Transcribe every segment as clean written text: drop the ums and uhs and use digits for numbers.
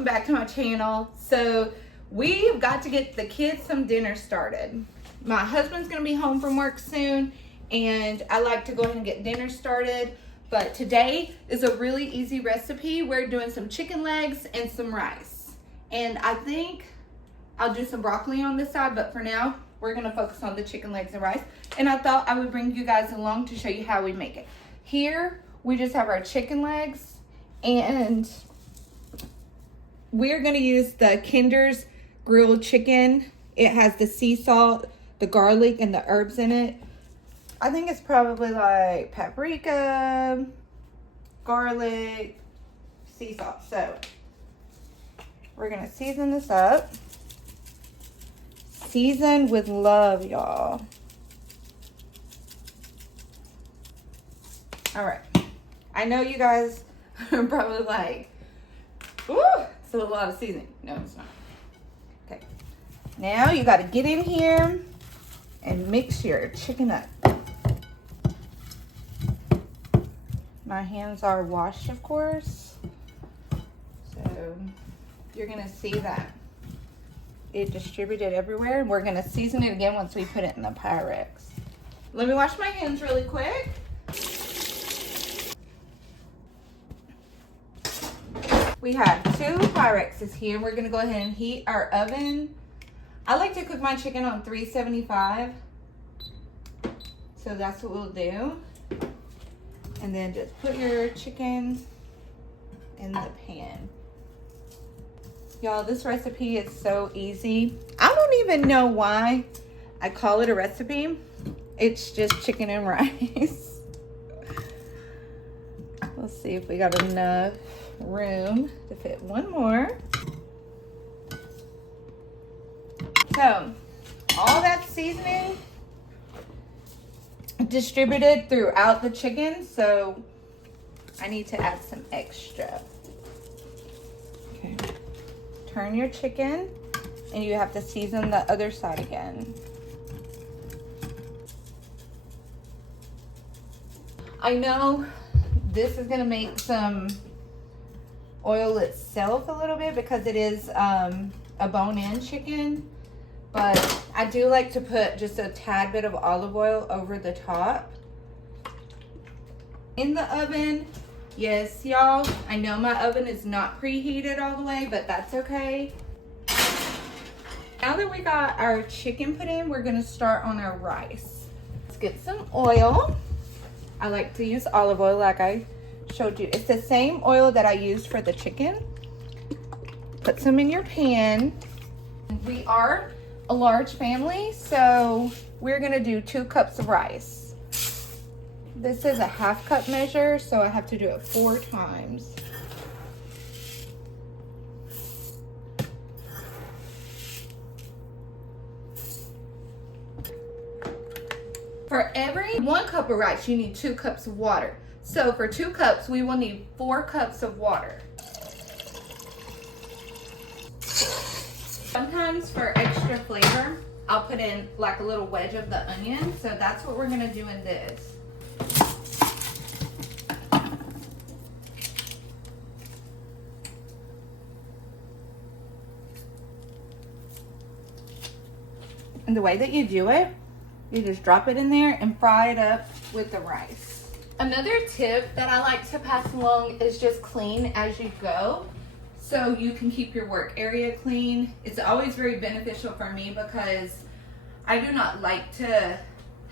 welcome back to my channel. So we've got to get the kids some dinner started. My husband's gonna be home from work soon, and I like to go ahead and get dinner started. But today is a really easy recipe. We're doing some chicken legs and some rice. And I think I'll do some broccoli on this side, but for now, we're gonna focus on the chicken legs and rice. And I thought I would bring you guys along to show you how we make it. Here, we just have our chicken legs, and we're gonna use the Kinder's grilled chicken. It has the sea salt, the garlic, and the herbs in it. I think it's probably like paprika, garlic, sea salt. So we're gonna season this up. Season with love, y'all. All right. I know you guys are probably like, ooh, it's a lot of seasoning. No, it's not. Okay. Now you got to get in here and mix your chicken up. My hands are washed, of course. So you're going to see that it distributed everywhere. And we're going to season it again once we put it in the Pyrex. Let me wash my hands really quick. We have 2 Pyrexes here. We're gonna go ahead and heat our oven. I like to cook my chicken on 375. So that's what we'll do. And then just put your chicken in the pan. Y'all, this recipe is so easy. I don't even know why I call it a recipe. It's just chicken and rice. Let's see if we got enough room to fit one more. So all that seasoning distributed throughout the chicken, so I need to add some extra. Okay, turn your chicken and you have to season the other side again. I know this is gonna make some oil itself a little bit because it is a bone-in chicken, but I do like to put just a tad bit of olive oil over the top. In the oven, yes y'all, I know my oven is not preheated all the way, but that's okay. Now that we got our chicken put in, we're gonna start on our rice. Let's get some oil. I like to use olive oil like I showed you. It's the same oil that I used for the chicken. Put some in your pan. We are a large family, so we're gonna do 2 cups of rice. This is a 1/2 cup measure, so I have to do it 4 times. For every 1 cup of rice, you need 2 cups of water. So for 2 cups, we will need 4 cups of water. Sometimes for extra flavor, I'll put in like a little wedge of the onion. So that's what we're gonna do in this. And the way that you do it, you just drop it in there and fry it up with the rice. Another tip that I like to pass along is just clean as you go, so you can keep your work area clean. It's always very beneficial for me because I do not like to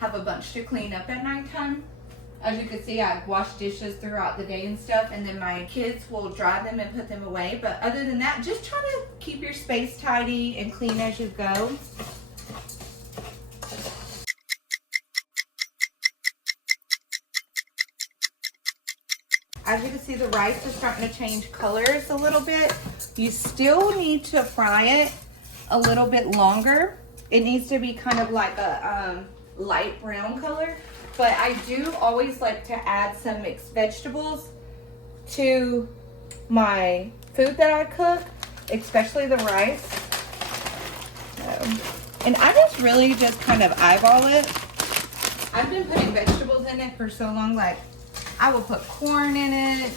have a bunch to clean up at nighttime. As you can see, I wash dishes throughout the day and stuff, and then my kids will dry them and put them away. But other than that, just try to keep your space tidy and clean as you go. As you can see, the rice is starting to change colors a little bit. You still need to fry it a little bit longer. It needs to be kind of like a light brown color. But I do always like to add some mixed vegetables to my food that I cook, especially the rice. And I just really just kind of eyeball it. I've been putting vegetables in it for so long, like I will put corn in it,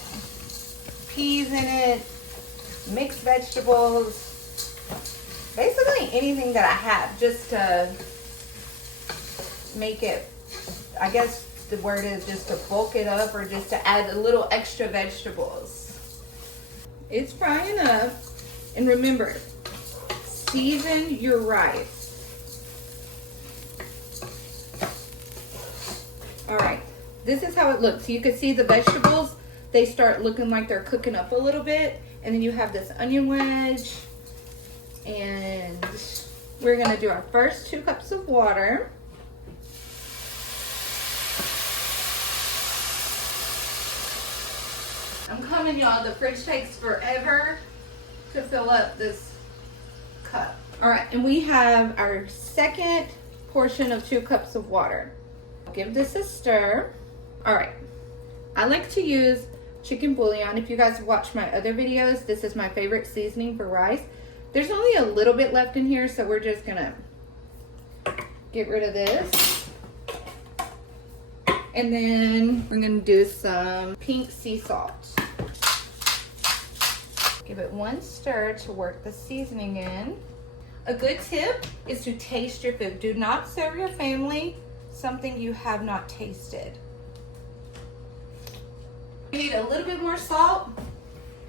peas in it, mixed vegetables, basically anything that I have, just to make it, I guess the word is just to bulk it up, or just to add a little extra vegetables. It's frying up, and remember, season your rice. All right, this is how it looks. You can see the vegetables, they start looking like they're cooking up a little bit, and then you have this onion wedge, and we're gonna do our first 2 cups of water. I'm coming, y'all. The fridge takes forever to fill up this cup. All right, and we have our second portion of 2 cups of water. Give this a stir. All right, I like to use chicken bouillon. If you guys watch my other videos, this is my favorite seasoning for rice. There's only a little bit left in here, so we're just gonna get rid of this. And then we're gonna do some pink sea salt. Give it 1 stir to work the seasoning in. A good tip is to taste your food. Do not serve your family something you have not tasted. We need a little bit more salt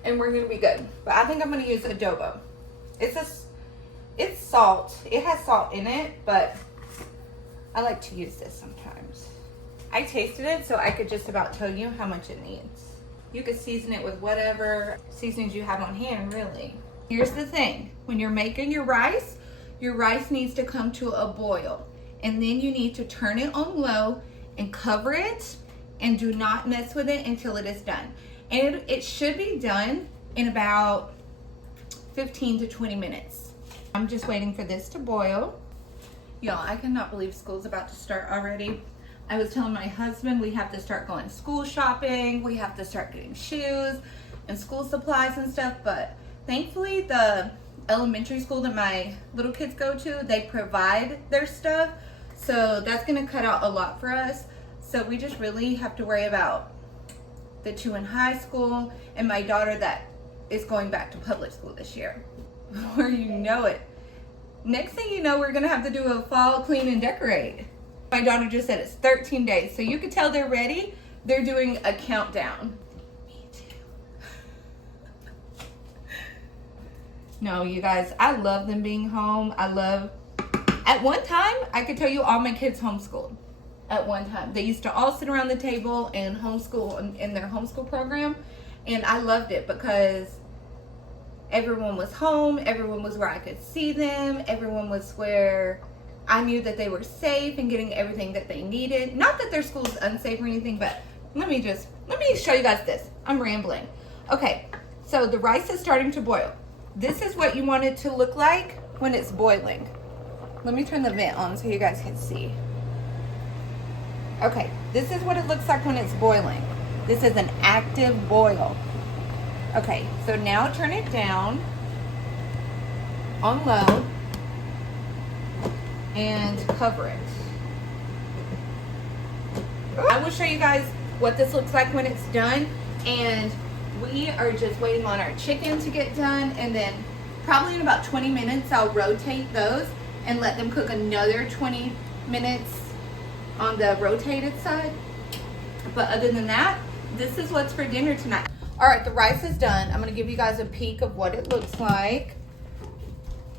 and we're gonna be good. But I think I'm gonna use adobo. It's salt. It has salt in it, but I like to use this sometimes. I tasted it, so I could just about tell you how much it needs. You could season it with whatever seasonings you have on hand, really. Here's the thing. When you're making your rice needs to come to a boil. And then you need to turn it on low and cover it, and do not mess with it until it is done. And it should be done in about 15 to 20 minutes. I'm just waiting for this to boil. Y'all, I cannot believe school's about to start already. I was telling my husband we have to start going school shopping. We have to start getting shoes and school supplies and stuff. But thankfully, the elementary school that my little kids go to, they provide their stuff. So that's gonna cut out a lot for us. So we just really have to worry about the 2 in high school and my daughter that is going back to public school this year. Before you know it. Next thing you know, we're gonna have to do a fall clean and decorate. My daughter just said it's 13 days. So you can tell they're ready. They're doing a countdown. Me too. No, you guys, I love them being home. At one time, I could tell you all my kids homeschooled. At one time. They used to all sit around the table and homeschool in their homeschool program. And I loved it because everyone was home. Everyone was where I could see them. Everyone was where I knew that they were safe and getting everything that they needed. Not that their school is unsafe or anything, but let me show you guys this. I'm rambling. Okay, so the rice is starting to boil. This is what you want it to look like when it's boiling. Let me turn the vent on so you guys can see. Okay, this is what it looks like when it's boiling. This is an active boil. Okay, so now turn it down on low and cover it. I will show you guys what this looks like when it's done, and we are just waiting on our chicken to get done, and then probably in about 20 minutes I'll rotate those and let them cook another 20 minutes on the rotated side. But other than that, this is what's for dinner tonight. All right, the rice is done. I'm gonna give you guys a peek of what it looks like.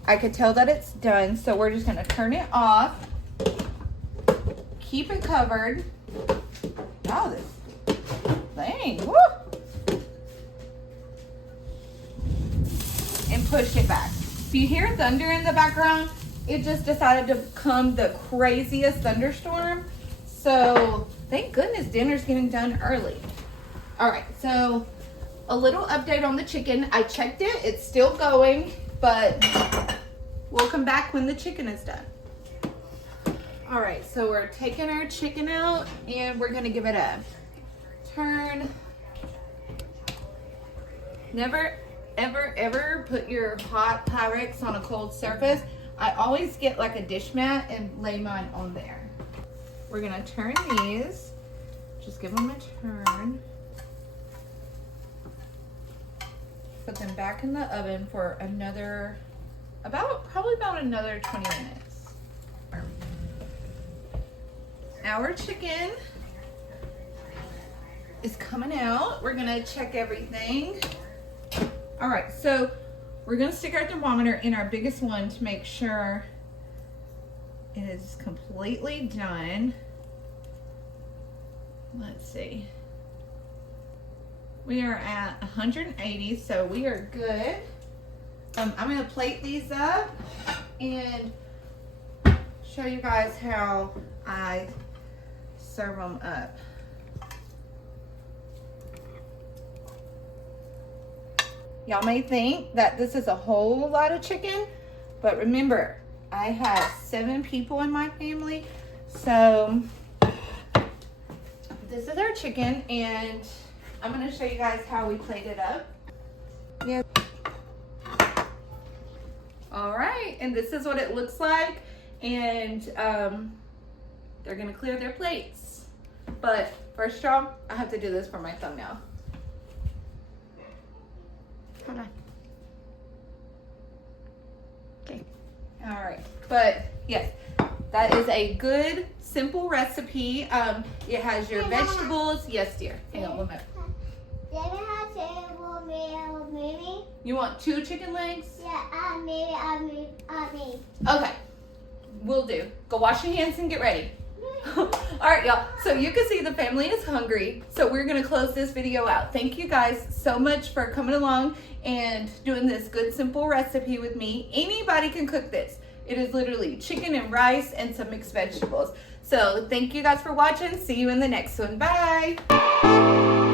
I could tell that it's done, so we're just gonna turn it off. Keep it covered. Oh, this thing, woo! And push it back. If you hear thunder in the background, it just decided to come the craziest thunderstorm. So thank goodness dinner's getting done early. All right, so a little update on the chicken. I checked it, it's still going, but we'll come back when the chicken is done. All right, so we're taking our chicken out and we're gonna give it a turn. Never, ever, ever put your hot Pyrex on a cold surface. I always get like a dish mat and lay mine on there. We're gonna turn these. Just give them a turn. Put them back in the oven for another, probably about another 20 minutes. Our chicken is coming out. We're gonna check everything. All right, so we're gonna stick our thermometer in our biggest one to make sure it is completely done. Let's see. We are at 180, so we are good. I'm gonna plate these up and show you guys how I serve them up. Y'all may think that this is a whole lot of chicken, but remember, I have 7 people in my family, so this is our chicken, and I'm gonna show you guys how we plate it up. Yeah. All right, and this is what it looks like, and they're gonna clear their plates. But first, y'all, I have to do this for my thumbnail. Hold on. Okay. All right, but yes, that is a good, simple recipe. It has your vegetables. Yes, dear. Hang on one minute. You want 2 chicken legs? Yeah, me. Okay, will do. Go wash your hands and get ready. All right, y'all. So you can see the family is hungry. So we're going to close this video out. Thank you guys so much for coming along and doing this good, simple recipe with me. Anybody can cook this. It is literally chicken and rice and some mixed vegetables. So thank you guys for watching. See you in the next one. Bye.